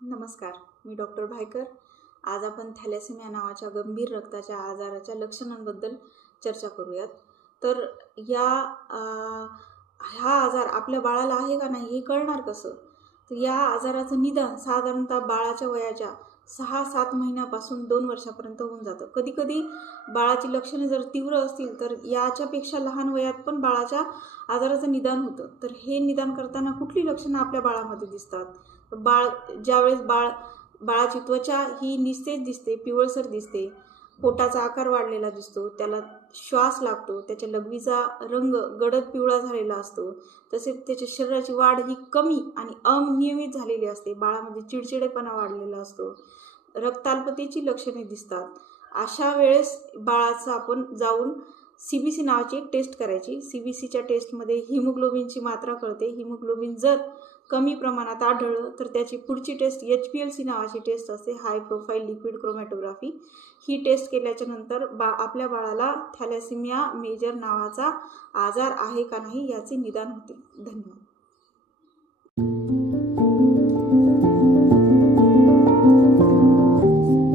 नमस्कार, मी डॉक्टर भायकर. आज आपण थॅलेसेमिया नावाच्या गंभीर रक्ताच्या आजाराच्या लक्षणांबद्दल चर्चा करूयात. तर हा आजार आपल्या बाळाला आहे का नाही हे कळणार कसं? तर या आजाराचं निदान साधारणतः बाळाच्या वयाच्या 6-7 महिन्यापासून 2 वर्षापर्यंत होऊन जातं. कधीकधी बाळाची लक्षणे जर तीव्र असतील तर याच्यापेक्षा लहान वयात पण बाळाच्या आजाराचं निदान होतं. तर हे निदान करताना कुठली लक्षणं आपल्या बाळामध्ये दिसतात? ज्यावेळेस बाळाची त्वचा ही निस्तेज दिसते, पिवळसर दिसते, पोटाचा आकार वाढलेला दिसतो, त्याला श्वास लागतो, त्याच्या लघवीचा रंग गडद पिवळा झालेला असतो, तसेच त्याच्या शरीराची वाढ ही कमी आणि अनियमित झालेली असते, बाळामध्ये चिडचिडेपणा वाढलेला असतो, रक्ताल्पतेची लक्षणे दिसतात. अशा वेळेस बाळाचं आपण जाऊन CBC नावाची एक टेस्ट करायची. CBCच्या टेस्टमध्ये हिमोग्लोबिनची मात्रा कळते. हिमोग्लोबिन जर कमी प्रमाणात आढळलं तर त्याची पुढची टेस्ट HPLC नावाची टेस्ट असते, हाय प्रोफाईल लिक्विड क्रोमॅटोग्राफी. ही टेस्ट केल्याच्या नंतर आपल्या बाळाला थॅलेसेमिया मेजर नावाचा आजार आहे का नाही याचे निदान होते. धन्यवाद.